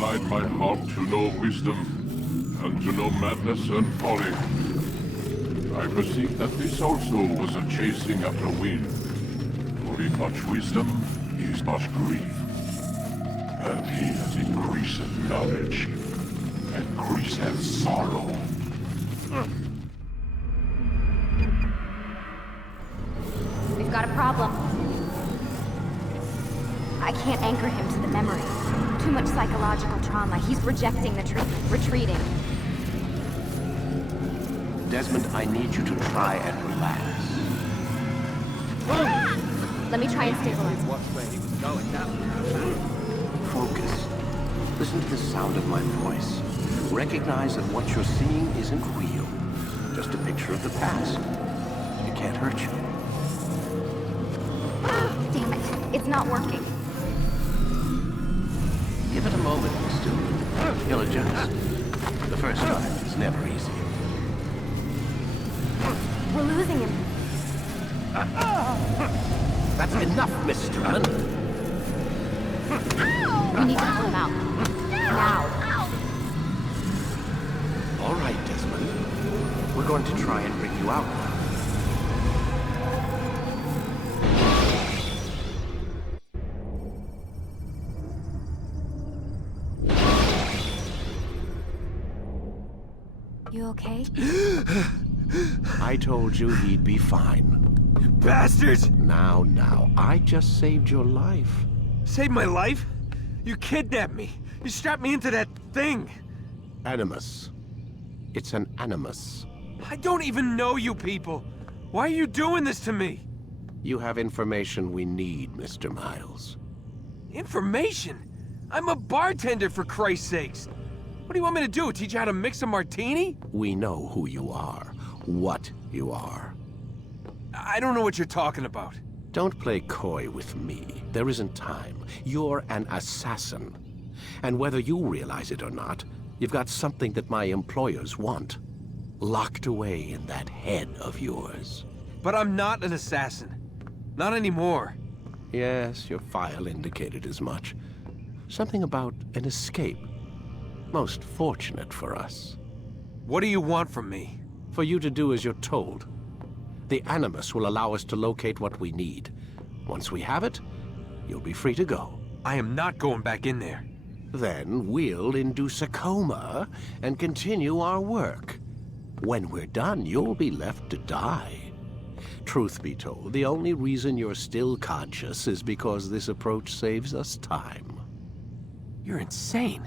incline my heart to know wisdom, and to know madness and folly. I perceive that this also was a chasing after wind. For in much wisdom is much grief. And he that increaseth knowledge increaseth sorrow. We've got a problem. I can't anchor him to the memory. Too much psychological trauma. He's rejecting the treatment, retreating. Desmond, I need you to try and relax. Let me try and stabilize him. Watch where he was going now. Focus. Listen to the sound of my voice. Recognize that what you're seeing isn't real. Just a picture of the past. It can't hurt you. Damn it. It's not working. Give it a moment, Mr. He'll adjust. The first time is never easy. We're losing him. That's enough, Mr. Man. We need to pull him out. Now. All right, Desmond. We're going to try and bring you out now. You okay? I told you he'd be fine. Bastards! Now, I just saved your life. Saved my life? You kidnapped me. You strapped me into that thing. Animus. It's an animus. I don't even know you people. Why are you doing this to me? You have information we need, Mr. Miles. Information? I'm a bartender, for Christ's sakes. What do you want me to do? Teach you how to mix a martini? We know who you are, what you are. I don't know what you're talking about. Don't play coy with me. There isn't time. You're an assassin. And whether you realize it or not, you've got something that my employers want. Locked away in that head of yours. But I'm not an assassin. Not anymore. Yes, your file indicated as much. Something about an escape. Most fortunate for us. What do you want from me? For you to do as you're told. The Animus will allow us to locate what we need. Once we have it, you'll be free to go. I am not going back in there. Then we'll induce a coma and continue our work. When we're done, you'll be left to die. Truth be told, the only reason you're still conscious is because this approach saves us time. You're insane.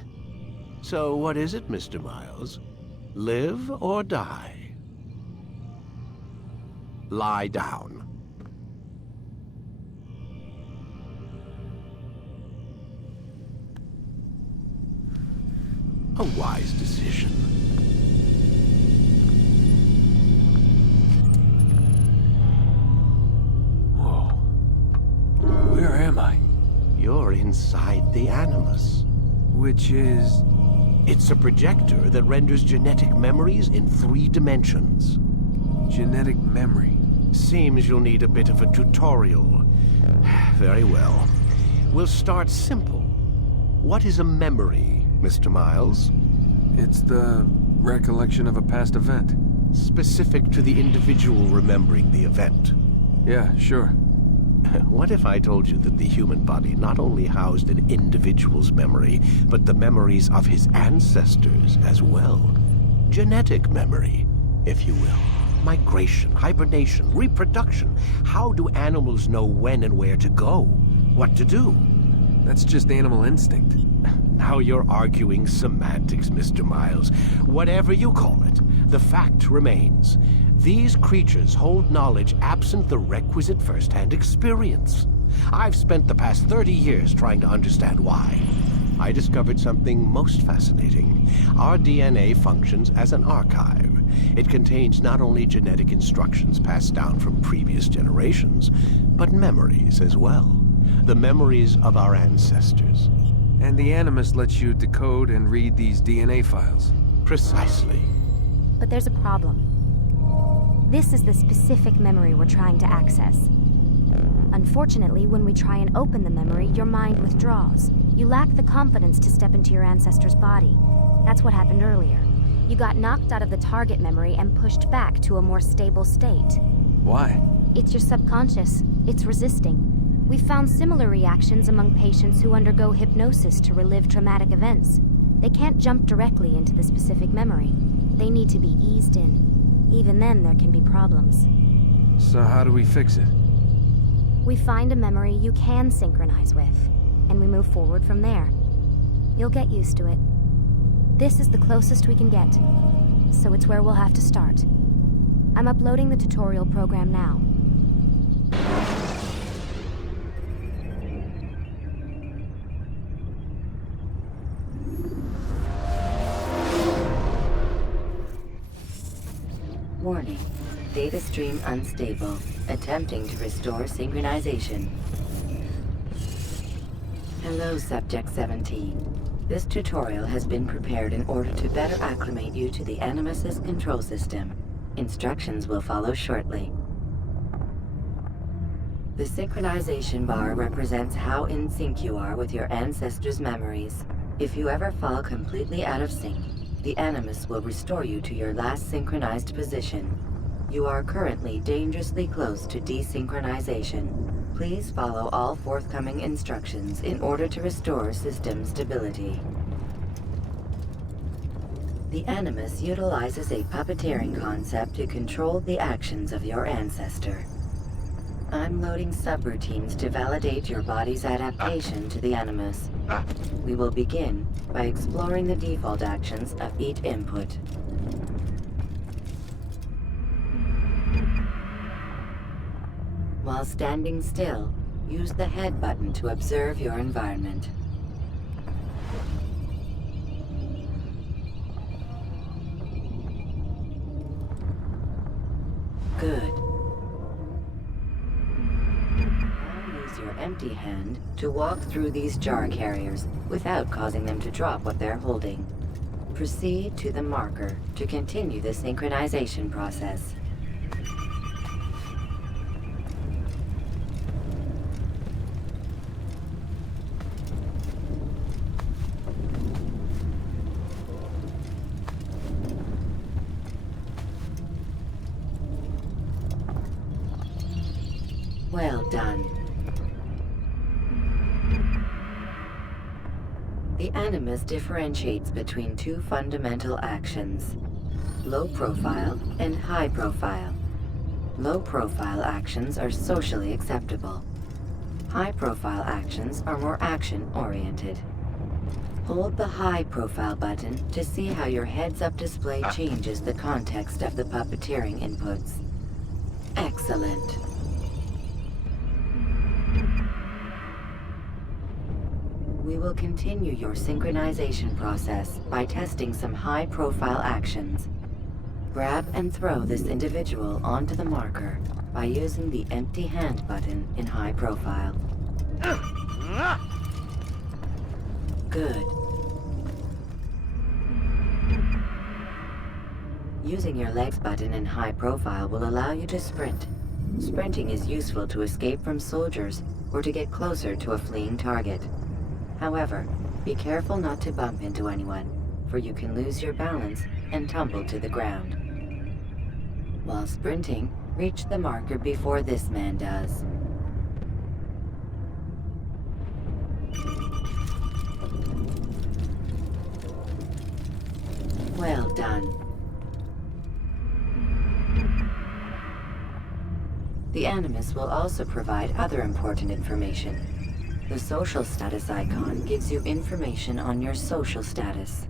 So what is it, Mr. Miles? Live or die? Lie down. A wise decision. Whoa. Where am I? You're inside the Animus. Which is... It's a projector that renders genetic memories in 3 dimensions. genetic memory. Seems you'll need a bit of a tutorial. Very well. We'll start simple. What is a memory, Mr. Miles? It's the recollection of a past event. Specific to the individual remembering the event. Yeah, sure. What if I told you that the human body not only housed an individual's memory, but the memories of his ancestors as well? Genetic memory, if you will. Migration, hibernation, reproduction. How do animals know when and where to go? What to do? That's just animal instinct. Now you're arguing semantics, Mr. Miles. Whatever you call it, the fact remains. These creatures hold knowledge absent the requisite first-hand experience. I've spent the past 30 years trying to understand why. I discovered something most fascinating. Our DNA functions as an archive. It contains not only genetic instructions passed down from previous generations, but memories as well. The memories of our ancestors. And the Animus lets you decode and read these DNA files. Precisely. But there's a problem. This is the specific memory we're trying to access. Unfortunately, when we try and open the memory, your mind withdraws. You lack the confidence to step into your ancestor's body. That's what happened earlier. You got knocked out of the target memory and pushed back to a more stable state. Why? It's your subconscious. It's resisting. We've found similar reactions among patients who undergo hypnosis to relive traumatic events. They can't jump directly into the specific memory. They need to be eased in. Even then, there can be problems. So how do we fix it? We find a memory you can synchronize with, and we move forward from there. You'll get used to it. This is the closest we can get, so it's where we'll have to start. I'm uploading the tutorial program now. Warning. Data stream unstable. Attempting to restore synchronization. Hello, Subject 17. This tutorial has been prepared in order to better acclimate you to the Animus's control system. Instructions will follow shortly. The synchronization bar represents how in sync you are with your ancestors' memories. If you ever fall completely out of sync, the Animus will restore you to your last synchronized position. You are currently dangerously close to desynchronization. Please follow all forthcoming instructions in order to restore system stability. The Animus utilizes a puppeteering concept to control the actions of your ancestor. I'm loading subroutines to validate your body's adaptation to the Animus. We will begin by exploring the default actions of each input. While standing still, use the head button to observe your environment. Good. Now use your empty hand to walk through these jar carriers without causing them to drop what they're holding. Proceed to the marker to continue the synchronization process. Well done. The Animus differentiates between two fundamental actions: low profile and high profile. Low profile actions are socially acceptable. High profile actions are more action-oriented. Hold the high profile button to see how your heads-up display changes the context of the puppeteering inputs. Excellent. We will continue your synchronization process by testing some high-profile actions. Grab and throw this individual onto the marker by using the empty hand button in high profile. Good. Using your legs button in high profile will allow you to sprint. Sprinting is useful to escape from soldiers or to get closer to a fleeing target. However, be careful not to bump into anyone, for you can lose your balance and tumble to the ground. While sprinting, reach the marker before this man does. Well done. The Animus will also provide other important information. The social status icon gives you information on your social status.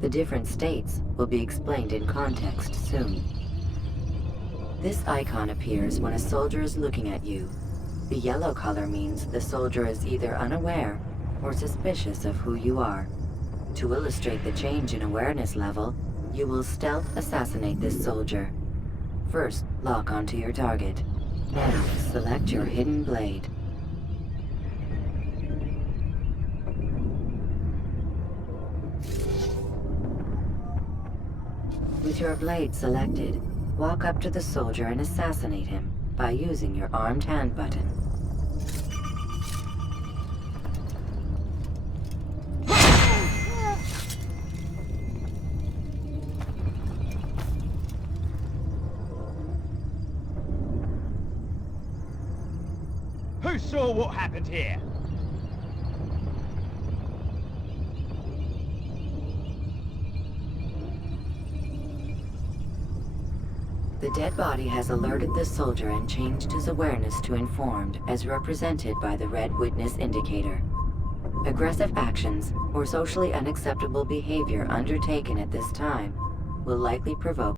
The different states will be explained in context soon. This icon appears when a soldier is looking at you. The yellow color means the soldier is either unaware or suspicious of who you are. To illustrate the change in awareness level, you will stealth assassinate this soldier. First, lock onto your target. Now, select your hidden blade. With your blade selected, walk up to the soldier and assassinate him by using your armed hand button. Who saw what happened here? The dead body has alerted the soldier and changed his awareness to informed, as represented by the red witness indicator. Aggressive actions or socially unacceptable behavior undertaken at this time will likely provoke